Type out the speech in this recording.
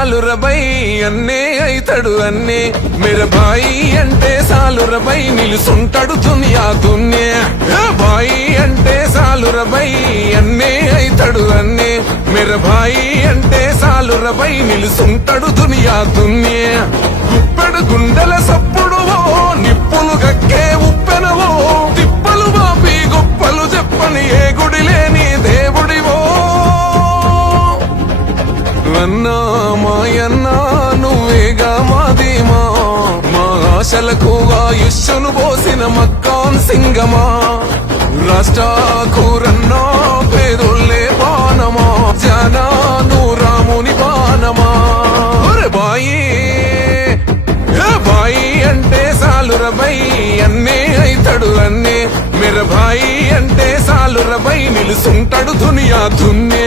సాలురబై అన్నే అయితడు అన్నే మేర భాయి అంటే సాలురబై నిలుసుంటాడు దునియా దున్నే భాయి అంటే సాలురబై అన్నే అయితడు అన్నే మేర భాయి అంటే సాలురబై నిలుసుంటాడు దునియా దున్నే గుప్పెడు గుండెల సప్పుడువో నిప్పులు గక్కే ఉప్పెనవో తిప్పలు బాపి గొప్పలు చెప్పని ఏ గుడి లేని దేవుడివో అన్నా మాయన్నా నువ్వేగా మాదీమా మా ఆశలకు ఆయుష్ను పోసిన మక్కాన్ సింగమా రాష్ట్రాకూరన్నా పేదోళ్ళే బాణమా జానా నువ్వు రాముని బాణమా బాయి భాయి అంటే సాలురబై అన్నే అయితడు అన్నే మేర భాయి అంటే సాలురబై నిలుసుంటాడు దునియా దున్నే